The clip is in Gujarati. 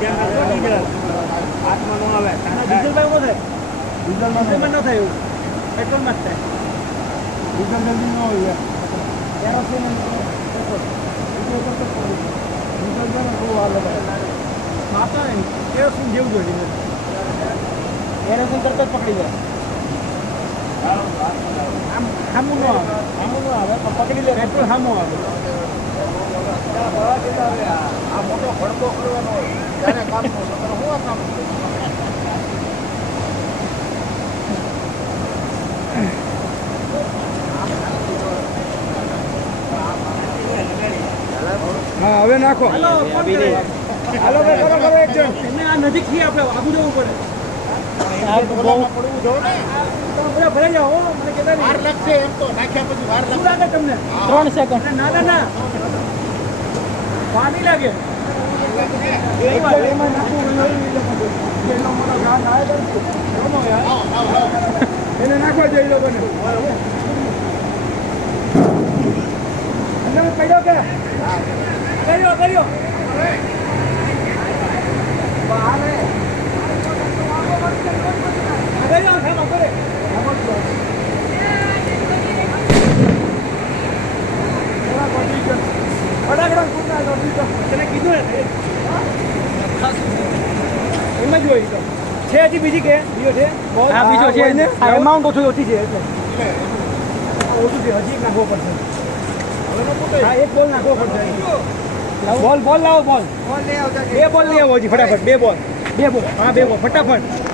હાથમાં ન આવે ડીઝલમાં એવું થાય ડીઝલમાં ન થાય એવું પેટ્રોલમાં જ થાય ડીઝલ જલ્દી ન હોય કેરોસીન માતા ને કેરોસીન જેવું જોઈએ કેરોસીન તરત જ પકડી જાય આમ સામું ન આવે પણ પકડી લે પેટ્રોલ સામું આવે આ મોટો ખડકો કરવાનો હોય ત્યારે કામ શું કામ હા હવે નાખો હાલો ભાઈ કરો એક જણ એને આ નજીક થી આપણે આગુ જવું પડે ભરાઈ જાઓ મને કેતા વાર લાગશે એમ તો નાખ્યા પછી વાર લાગે તમને 3 સેકન્ડ ના ના પાણી લાગે એમાં નાખવું એને નાખવા જઈ લોકોને અંદર પડ્યો કે કર્યો કર્યો કીધું એમાં જ હોય તો છે હજી બીજી કે બીજો છે હા બીજો છે એમાઉન્ટ ઓછી છે એટલે ઓછું છે હજી નાખવો પડશે હા એક બોલ નાખવો પડશે બોલ લાવો બોલ બે બોલ લઈ આવો હજી ફટાફટ બે બોલ હા બે બોલ ફટાફટ